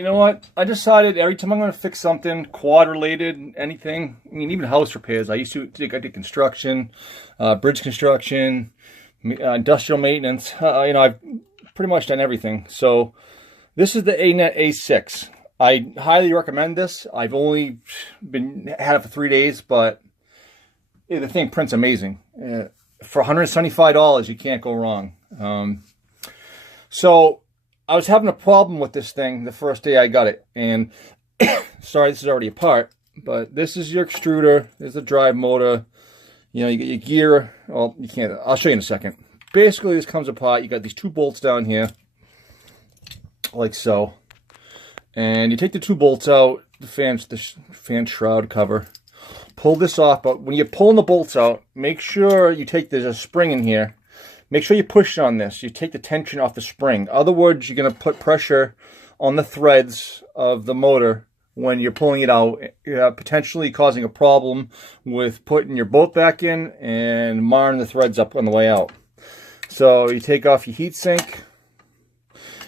You know what? I decided every time I'm going to fix something, quad related, anything, I mean, even house repairs. I did construction, bridge construction, industrial maintenance. I've pretty much done everything. So this is the Anet A6. I highly recommend this. I've only had it for 3 days, but the thing prints amazing. For $175, you can't go wrong. So I was having a problem with this thing the first day I got it, and sorry, this is already apart, but this is your extruder. There's the drive motor. You know, you get your gear. Well, you can't. I'll show you in a second. Basically, this comes apart. You got these 2 bolts down here, like so, and you take the 2 bolts out. The fan shroud cover. Pull this off, but when you're pulling the bolts out, make sure you take. There's a spring in here. Make sure you push on this. You take the tension off the spring. In other words, you're going to put pressure on the threads of the motor when you're pulling it out, potentially causing a problem with putting your bolt back in and marring the threads up on the way out. So you take off your heat sink,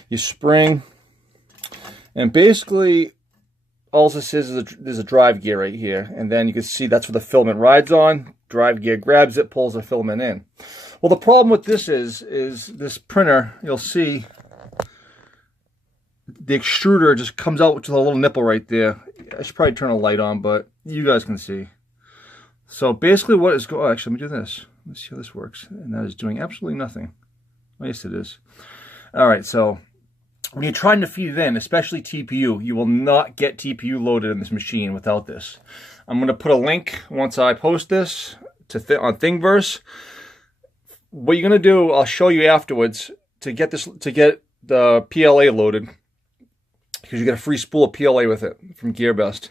your spring, and basically all this is there's a drive gear right here, and then you can see that's where the filament rides on. Drive gear grabs it, pulls the filament in. Well, the problem with this is this printer, you'll see the extruder just comes out with a little nipple right there. I should probably turn a light on, but you guys can see. So basically what is going, actually, let me do this. Let's see how this works. And that is doing absolutely nothing. Oh, yes, it is. All right, so when you're trying to feed it in, especially TPU, you will not get TPU loaded in this machine without this. I'm going to put a link once I post this on Thingiverse. What you're going to do, I'll show you afterwards, to get the PLA loaded, because you get a free spool of PLA with it from GearBest.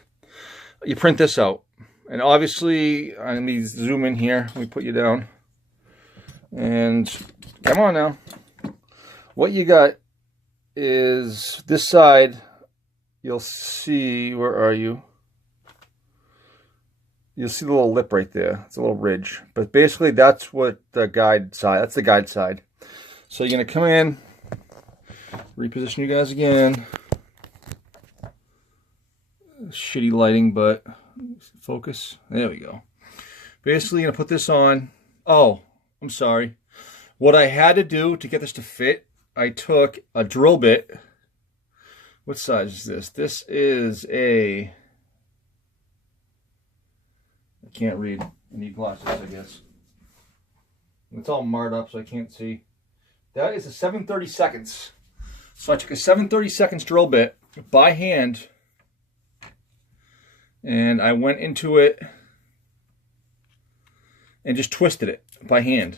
You print this out. And obviously, let me zoom in here. Let me put you down. And come on now. What you got is this side. You'll see, where are you? You'll see the little lip right there. It's a little ridge. But basically, that's what the guide side, that's the guide side. So you're going to come in, reposition you guys again. Shitty lighting, but focus. There we go. Basically, you're going to put this on. Oh, I'm sorry. What I had to do to get this to fit, I took a drill bit. What size is this? This is a... I can't read. I need glasses, I guess. It's all marred up, so I can't see. That is a 7/32. So I took a 7/32 drill bit by hand, and I went into it and just twisted it by hand.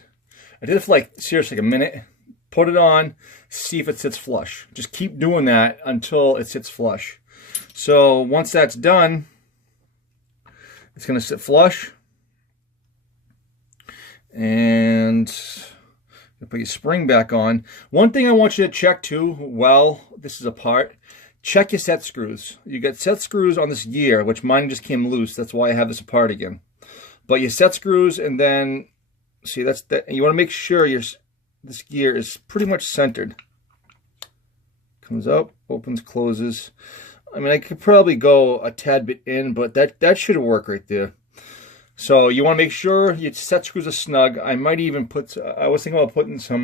I did it for like, seriously, like a minute. Put it on, see if it sits flush. Just keep doing that until it sits flush. So once that's done, it's going to sit flush. And you put your spring back on. One thing I want you to check too, while this is apart, check your set screws. You got set screws on this gear, which mine just came loose. That's why I have this apart again. But your set screws, and then, see, that's that. You want to make sure this gear is pretty much centered. Comes up, opens, closes. I mean, I could probably go a tad bit in, but that should work right there. So you want to make sure your set screws are snug. I might even put, I was thinking about putting some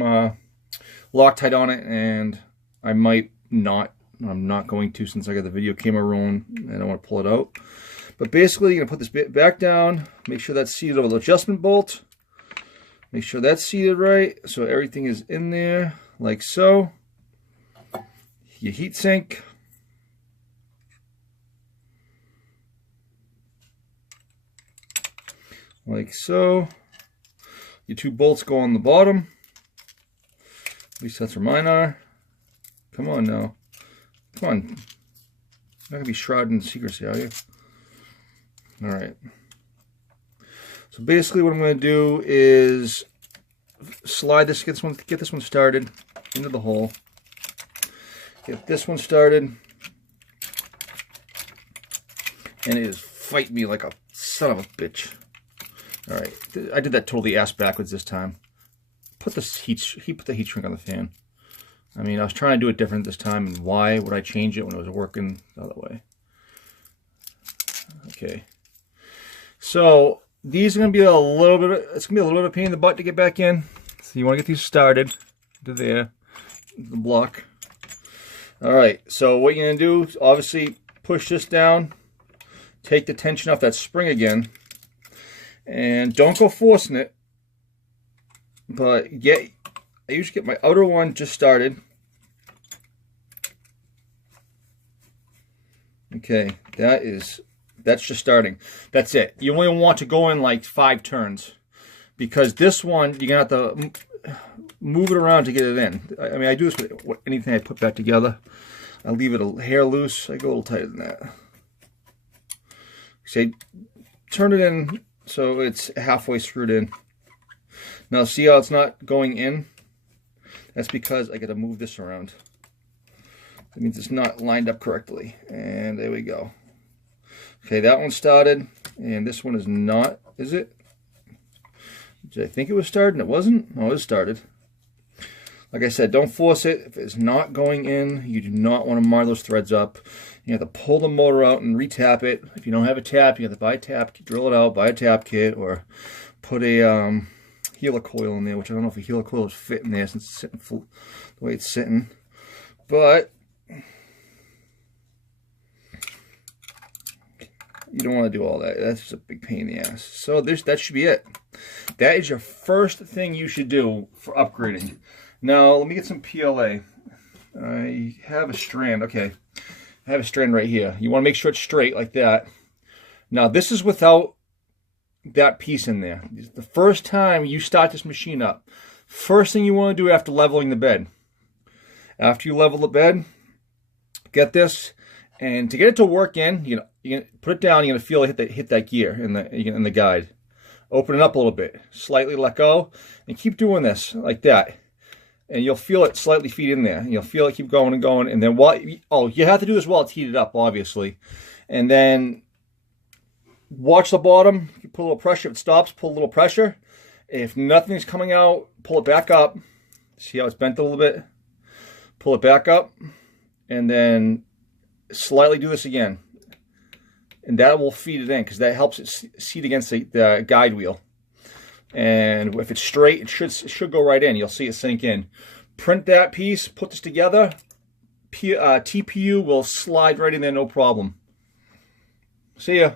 Loctite on it, and I might not. I'm not going to, since I got the video camera rolling and I don't want to pull it out. But basically, you're going to put this bit back down, make sure that's seated over the adjustment bolt. Make sure that's seated right, so everything is in there, like so. Your heat sink. Like so. Your 2 bolts go on the bottom. At least that's where mine are. Come on now. Come on. You're not going to be shrouded in secrecy, are you? Alright. So basically what I'm going to do is slide this, get this one started into the hole. Get this one started. And it is fighting me like a son of a bitch. Alright, I did that totally ass backwards this time. Put the heat shrink on the fan. I mean, I was trying to do it different this time, and why would I change it when it was working the other way? Okay. So these are going to be a little bit, it's going to be a little bit of a pain in the butt to get back in. So you want to get these started to there, the block. All right, so what you're going to do is obviously push this down, take the tension off that spring again, and don't go forcing it, but I usually get my outer one just started. Okay, that's just starting. That's it. You only want to go in like 5 turns, because this one you're gonna have to move it around to get it in. I mean, I do this with anything I put back together. I leave it a hair loose. I go a little tighter than that. Say, turn it in so it's halfway screwed in. Now see how it's not going in? That's because I got to move this around. That means it's not lined up correctly. And there we go. Okay, that one started, and this one is not, is it? Did I think it was started and it wasn't? No, it started. Like I said, don't force it. If it's not going in, you do not want to mar those threads up. You have to pull the motor out and retap it. If you don't have a tap, you have to buy a tap, drill it out, buy a tap kit, or put a helicoil in there, which I don't know if a helicoil is fit in there since it's sitting full, the way it's sitting. But you don't want to do all that. That's just a big pain in the ass. So that should be it. That is your first thing you should do for upgrading. Now, let me get some PLA. I have a strand. Okay. I have a strand right here. You want to make sure it's straight like that. Now, this is without that piece in there. The first time you start this machine up, first thing you want to do after leveling the bed. After you level the bed, get this, and to get it to work in, you can put it down. You're gonna feel it hit that gear in the guide. Open it up a little bit, slightly let go, and keep doing this like that, and you'll feel it slightly feed in there. And you'll feel it keep going and going, and then you have to do this while it's heated up, obviously, and then watch the bottom. You put a little pressure. If it stops, pull a little pressure. If nothing's coming out, pull it back up. See how it's bent a little bit? Pull it back up, and then slightly do this again. And that will feed it in, because that helps it seat against the guide wheel. And if it's straight, it should go right in. You'll see it sink in. Print that piece, put this together. TPU will slide right in there, no problem. See ya.